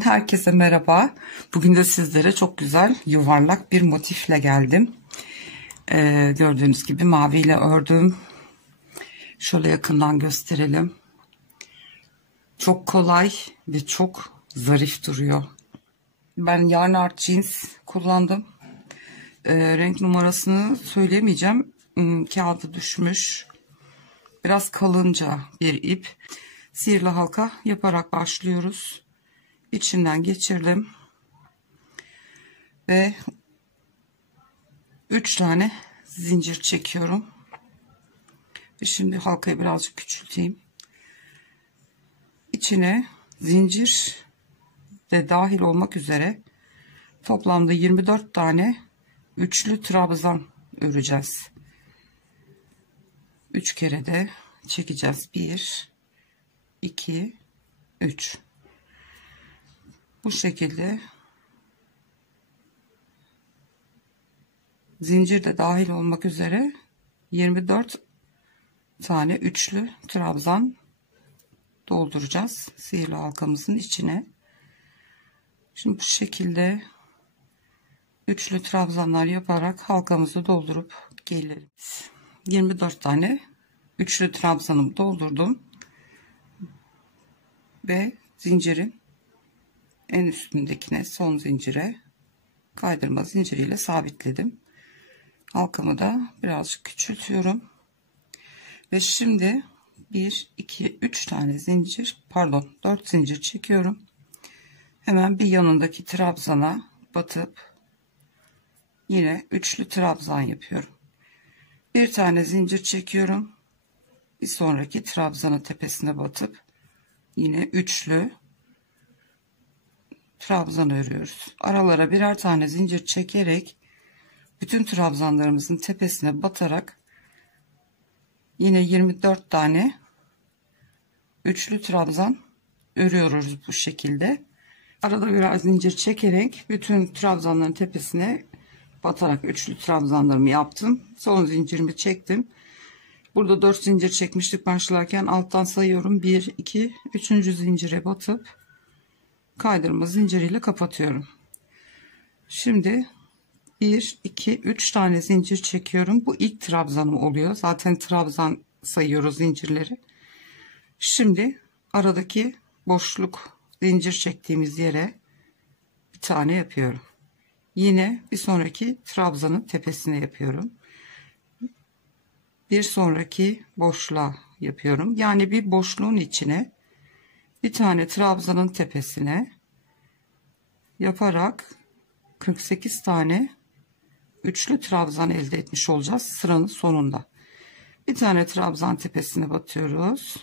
Herkese merhaba. Bugün de sizlere çok güzel yuvarlak bir motifle geldim. Gördüğünüz gibi maviyle ördüm. Şöyle yakından gösterelim. Çok kolay ve çok zarif duruyor. Ben yarn art jeans kullandım. Renk numarasını söyleyemeyeceğim. Kağıdı düşmüş. Biraz kalınca bir ip. Sihirli halka yaparak başlıyoruz. İçinden geçirdim ve 3 tane zincir çekiyorum. Şimdi halkayı birazcık küçülteyim. İçine zincir de dahil olmak üzere toplamda 24 tane üçlü trabzan öreceğiz. 3 kere de çekeceğiz. 1 2 3. Bu şekilde zincir de dahil olmak üzere 24 tane üçlü trabzan dolduracağız sihirli halkamızın içine. Şimdi bu şekilde üçlü trabzanlar yaparak halkamızı doldurup gelelim. 24 tane üçlü trabzanımı doldurdum ve zincirin en üstündekine, son zincire kaydırma zinciriyle sabitledim. Halkamı da birazcık küçültüyorum. Ve şimdi 1 2 3 tane zincir, pardon 4 zincir çekiyorum. Hemen bir yanındaki trabzana batıp yine üçlü trabzan yapıyorum. Bir tane zincir çekiyorum. Bir sonraki trabzanın tepesine batıp yine üçlü trabzan örüyoruz. Aralara birer tane zincir çekerek bütün trabzanlarımızın tepesine batarak yine 24 tane üçlü trabzan örüyoruz bu şekilde. Arada birer zincir çekerek bütün trabzanların tepesine batarak üçlü trabzanlarımı yaptım. Son zincirimi çektim. Burada 4 zincir çekmiştik başlarken, alttan sayıyorum. 1 2 3. zincire batıp kaydırma zinciriyle kapatıyorum. Şimdi 1 2 3 tane zincir çekiyorum. Bu ilk trabzanım oluyor. Zaten trabzan sayıyoruz zincirleri. Şimdi aradaki boşluk zincir çektiğimiz yere bir tane yapıyorum. Yine bir sonraki trabzanın tepesine yapıyorum. Bir sonraki boşluğa yapıyorum. Yani bir boşluğun içine bir tane trabzanın tepesine yaparak 48 tane üçlü trabzan elde etmiş olacağız sıranın sonunda. Bir tane trabzan tepesine batıyoruz.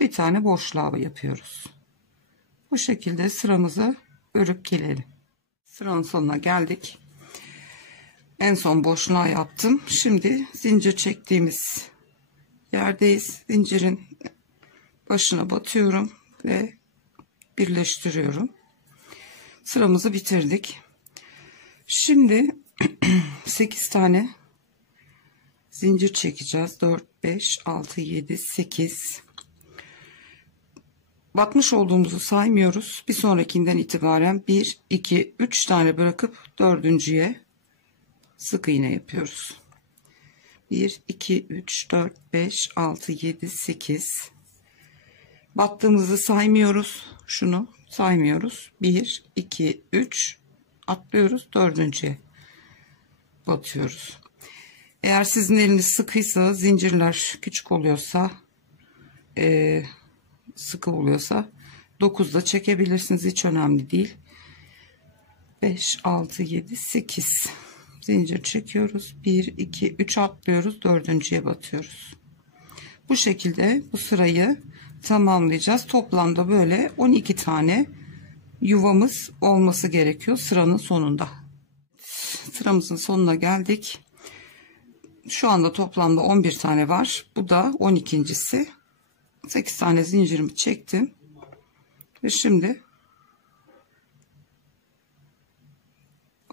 Bir tane boşluğa yapıyoruz. Bu şekilde sıramızı örüp gelelim. Sıranın sonuna geldik. En son boşluğa yaptım. Şimdi zincir çektiğimiz yerdeyiz. Zincirin başına batıyorum ve birleştiriyorum. Sıramızı bitirdik. Şimdi 8 tane zincir çekeceğiz. 4 5 6 7 8. Batmış olduğumuzu saymıyoruz. Bir sonrakinden itibaren 1 2 3 tane bırakıp dördüncüye sık iğne yapıyoruz. 1 2 3 4 5 6 7 8. Battığımızı saymıyoruz. Şunu saymıyoruz. 1 2 3 atlıyoruz, dördüncüye batıyoruz. Eğer sizin eliniz sıkıysa, zincirler küçük oluyorsa, sıkı oluyorsa 9'da çekebilirsiniz, hiç önemli değil. 5 6 7 8 zincir çekiyoruz. 1 2 3 atlıyoruz, dördüncüye batıyoruz. Bu şekilde bu sırayı tamamlayacağız. Toplamda böyle 12 tane yuvamız olması gerekiyor sıranın sonunda. Sıramızın sonuna geldik. Şu anda toplamda 11 tane var. Bu da 12.'si. 8 tane zincirimi çektim. Ve şimdi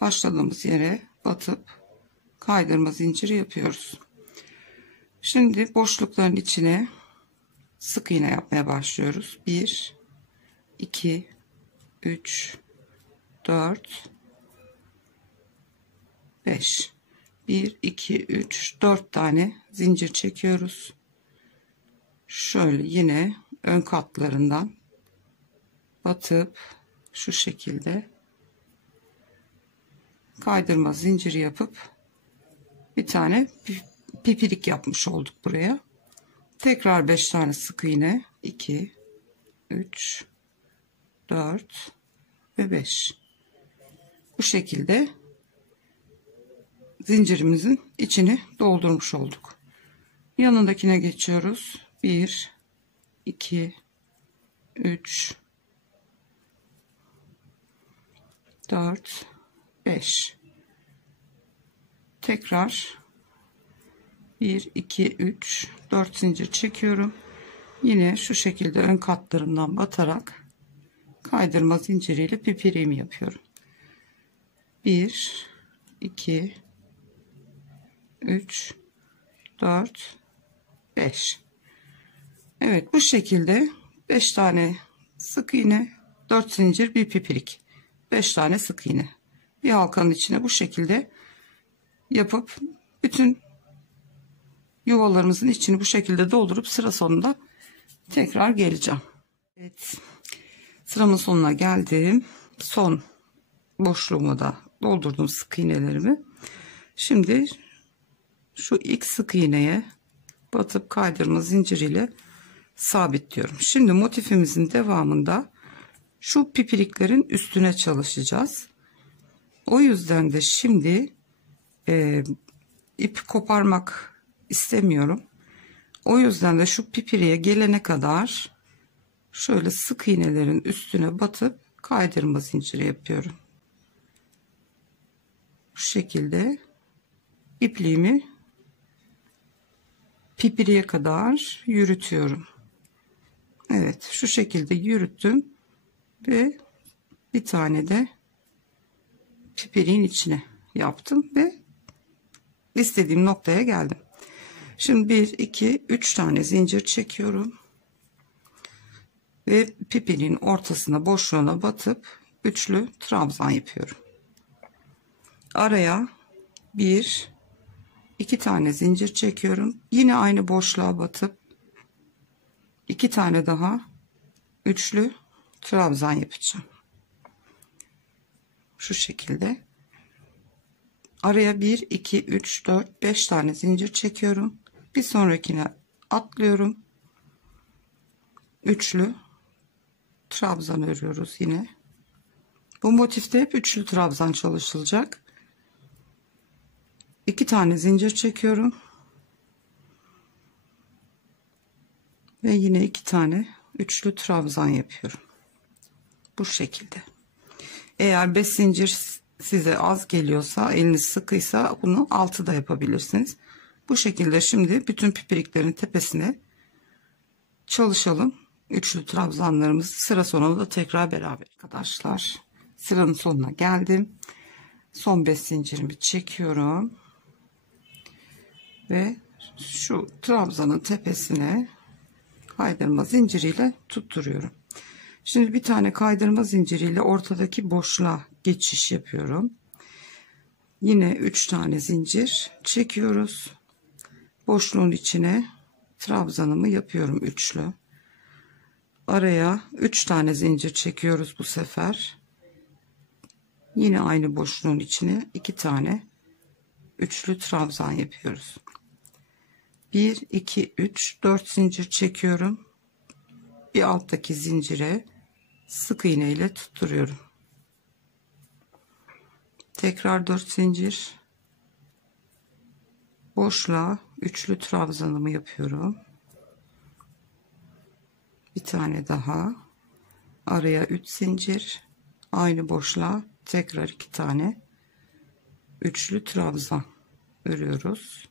başladığımız yere batıp kaydırma zinciri yapıyoruz. Şimdi boşlukların içine sık iğne yapmaya başlıyoruz. 1 2 3 4 5 1 2 3 4 tane zincir çekiyoruz. Şöyle yine ön katlarından batıp şu şekilde kaydırma zinciri yapıp bir tane pipirik yapmış olduk buraya. Tekrar 5 tane sık iğne, 2 3 4 ve 5. Bu şekilde zincirimizin içini doldurmuş olduk. Yanındakine geçiyoruz. 1 2 3 4 5. Tekrar 1 2 3 4 zincir çekiyorum. Yine şu şekilde ön katlarından batarak kaydırma zinciriyle pipiriğimi yapıyorum. 1 2 3 4 5. Evet, bu şekilde 5 tane sık iğne, 4 zincir, bir pipirik, 5 tane sık iğne, bir halkanın içine bu şekilde yapıp bütün yuvalarımızın içini bu şekilde doldurup sıra sonunda tekrar geleceğim. Evet, sıramın sonuna geldim. Son boşluğumu da doldurdum sık iğnelerimi. Şimdi şu ilk sık iğneye batıp kaydırma zinciriyle sabitliyorum. Şimdi motifimizin devamında şu pipiriklerin üstüne çalışacağız. O yüzden de şimdi ip koparmak istemiyorum. O yüzden de şu pipiriğe gelene kadar şöyle sık iğnelerin üstüne batıp kaydırma zinciri yapıyorum. Bu şekilde ipliğimi pipiriğe kadar yürütüyorum. Evet, şu şekilde yürüttüm ve bir tane de pipiriğin içine yaptım ve istediğim noktaya geldim. Şimdi 1 2 3 tane zincir çekiyorum ve pipiriğin ortasına, boşluğuna batıp üçlü trabzan yapıyorum. Araya 1 2 tane zincir çekiyorum. Yine aynı boşluğa batıp 2 tane daha üçlü trabzan yapacağım. Şu şekilde araya 1 2 3 4 5 tane zincir çekiyorum. Bir sonrakine atlıyorum. Üçlü trabzan örüyoruz yine. Bu motifte hep üçlü trabzan çalışılacak. 2 tane zincir çekiyorum. Ve yine 2 tane üçlü trabzan yapıyorum. Bu şekilde. Eğer 5 zincir size az geliyorsa, eliniz sıkıysa bunu 6 da yapabilirsiniz. Bu şekilde şimdi bütün pipiriklerin tepesine çalışalım. Üçlü trabzanlarımızı sıra sonunda da tekrar beraber. Arkadaşlar, sıranın sonuna geldim. Son 5 zincirimi çekiyorum. Ve şu trabzanın tepesine kaydırma zinciriyle tutturuyorum. Şimdi bir tane kaydırma zinciriyle ortadaki boşluğa geçiş yapıyorum. Yine 3 tane zincir çekiyoruz. Boşluğun içine trabzanımı yapıyorum üçlü. Araya 3 tane zincir çekiyoruz bu sefer. Yine aynı boşluğun içine 2 tane üçlü trabzan yapıyoruz. 1 2 3 4 zincir çekiyorum. Bir alttaki zincire sık iğne ile tutturuyorum. Tekrar 4 zincir, boşluğa üçlü trabzanımı yapıyorum. Bir tane daha, araya 3 zincir, aynı boşluğa tekrar 2 tane üçlü trabzan örüyoruz.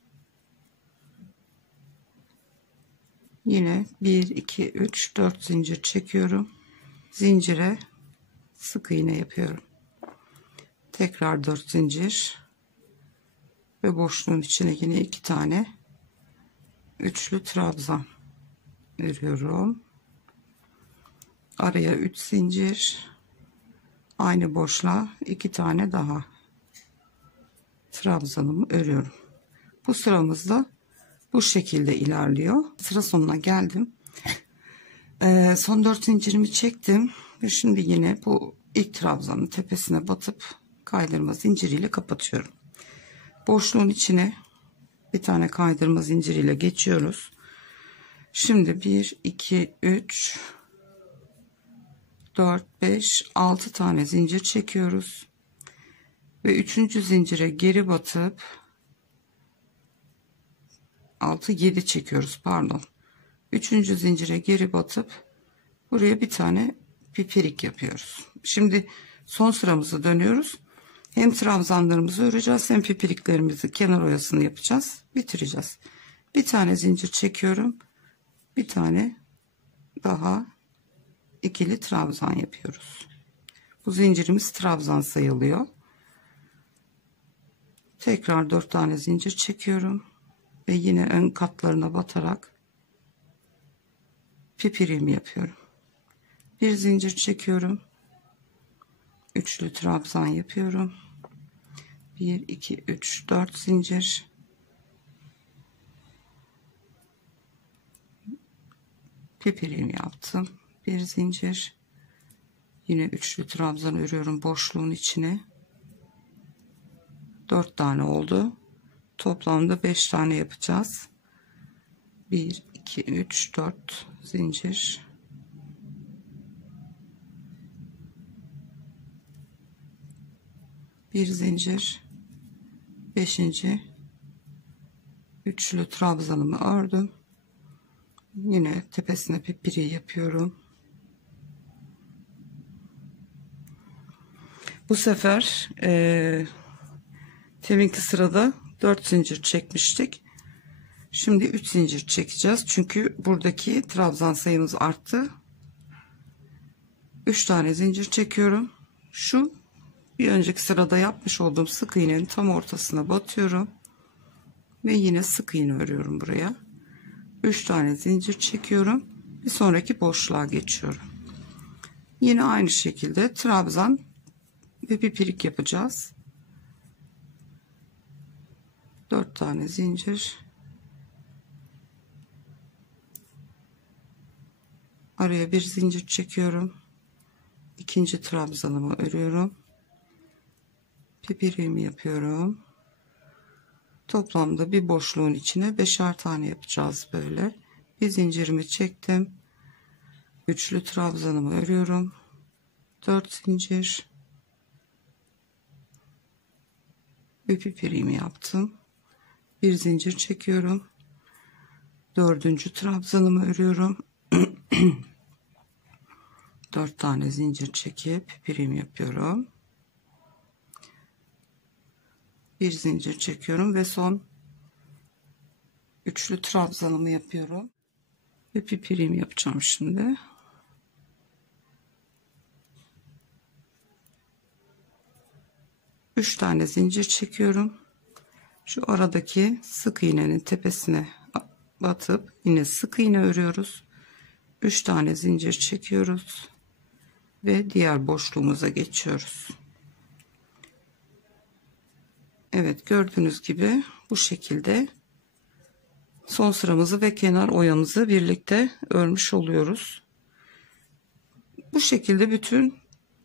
Yine 1 2 3 4 zincir çekiyorum. Zincire sık iğne yapıyorum. Tekrar 4 zincir ve boşluğun içine yine 2 tane üçlü trabzan örüyorum. Araya 3 zincir, Aynı boşluğa 2 tane daha trabzanımı örüyorum. Bu sıramızda bu şekilde ilerliyor. Sıra sonuna geldim. Son 4 zincirimi çektim ve şimdi yine bu ilk trabzanın tepesine batıp kaydırma zinciriyle kapatıyorum. Boşluğun içine bir tane kaydırma zinciriyle geçiyoruz. Şimdi 1 2 3 4 5 6 tane zincir çekiyoruz ve 3. zincire geri batıp 6 7 çekiyoruz, pardon. 3. zincire geri batıp buraya bir tane pipirik yapıyoruz. Şimdi son sıramızı dönüyoruz. Hem trabzanlarımızı öreceğiz hem pipiriklerimizi, kenar oyasını yapacağız. Bitireceğiz. Bir tane zincir çekiyorum. Bir tane daha ikili trabzan yapıyoruz. Bu zincirimiz trabzan sayılıyor. Tekrar 4 tane zincir çekiyorum ve yine ön katlarına batarak pipiriğimi yapıyorum. Bir zincir çekiyorum. Üçlü trabzan yapıyorum. 1 2 3 4 zincir. Pipiriğimi yaptım. Bir zincir. Yine üçlü trabzan örüyorum boşluğun içine. 4 tane oldu. Toplamda 5 tane yapacağız. 1 2 3 4 zincir. Bir zincir. 5. üçlü trabzanımı ördüm. Yine tepesine pipiriği yapıyorum. Bu sefer teminki sırada 4 zincir çekmiştik. Şimdi 3 zincir çekeceğiz. Çünkü buradaki trabzan sayımız arttı. 3 tane zincir çekiyorum. Şu bir önceki sırada yapmış olduğum sık iğnenin tam ortasına batıyorum. Ve yine sık iğne örüyorum buraya. 3 tane zincir çekiyorum. Bir sonraki boşluğa geçiyorum. Yine aynı şekilde trabzan ve pipirik yapacağız. 4 tane zincir. Araya bir zincir çekiyorum. İkinci trabzanımı örüyorum. Pipiriğimi yapıyorum. Toplamda bir boşluğun içine 5'er tane yapacağız böyle. Bir zincirimi çektim. Üçlü trabzanımı örüyorum. 4 zincir. Ve pipiriğimi yaptım. Bir zincir çekiyorum. 4. trabzanımı örüyorum. 4 tane zincir çekip pipiriğimi yapıyorum. Bir zincir çekiyorum ve son üçlü trabzanımı yapıyorum ve pipiriğimi yapacağım şimdi. Üç tane zincir çekiyorum. Şu aradaki sık iğnenin tepesine batıp yine sık iğne örüyoruz. 3 tane zincir çekiyoruz ve diğer boşluğumuza geçiyoruz. Evet, gördüğünüz gibi bu şekilde son sıramızı ve kenar oyamızı birlikte örmüş oluyoruz. Bu şekilde bütün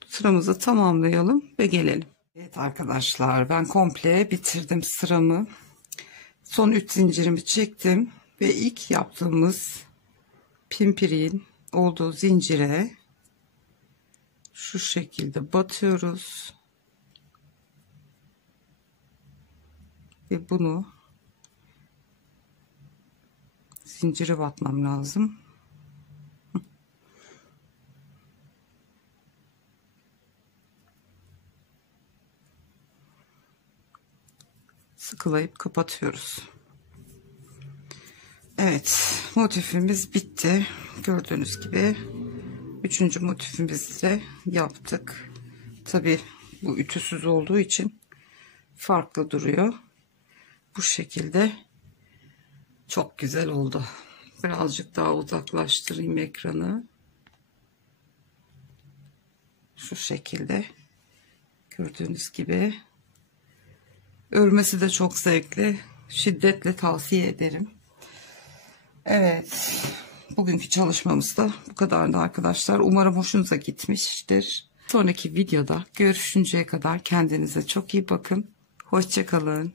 sıramızı tamamlayalım ve gelelim. Evet arkadaşlar, ben komple bitirdim sıramı. Son 3 zincirimi çektim ve ilk yaptığımız pimpiriğin olduğu zincire şu şekilde batıyoruz. Ve bunu zincire batmam lazım. Sıkılayıp kapatıyoruz. Evet, motifimiz bitti. Gördüğünüz gibi 3. motifimizi de yaptık. Tabi bu ütüsüz olduğu için farklı duruyor. Bu şekilde çok güzel oldu. Birazcık daha uzaklaştırayım ekranı. Şu şekilde Gördüğünüz gibi. Örmesi de çok zevkli. Şiddetle tavsiye ederim. Evet. Bugünkü çalışmamız da bu kadardı arkadaşlar. Umarım hoşunuza gitmiştir. Sonraki videoda görüşünceye kadar kendinize çok iyi bakın. Hoşça kalın.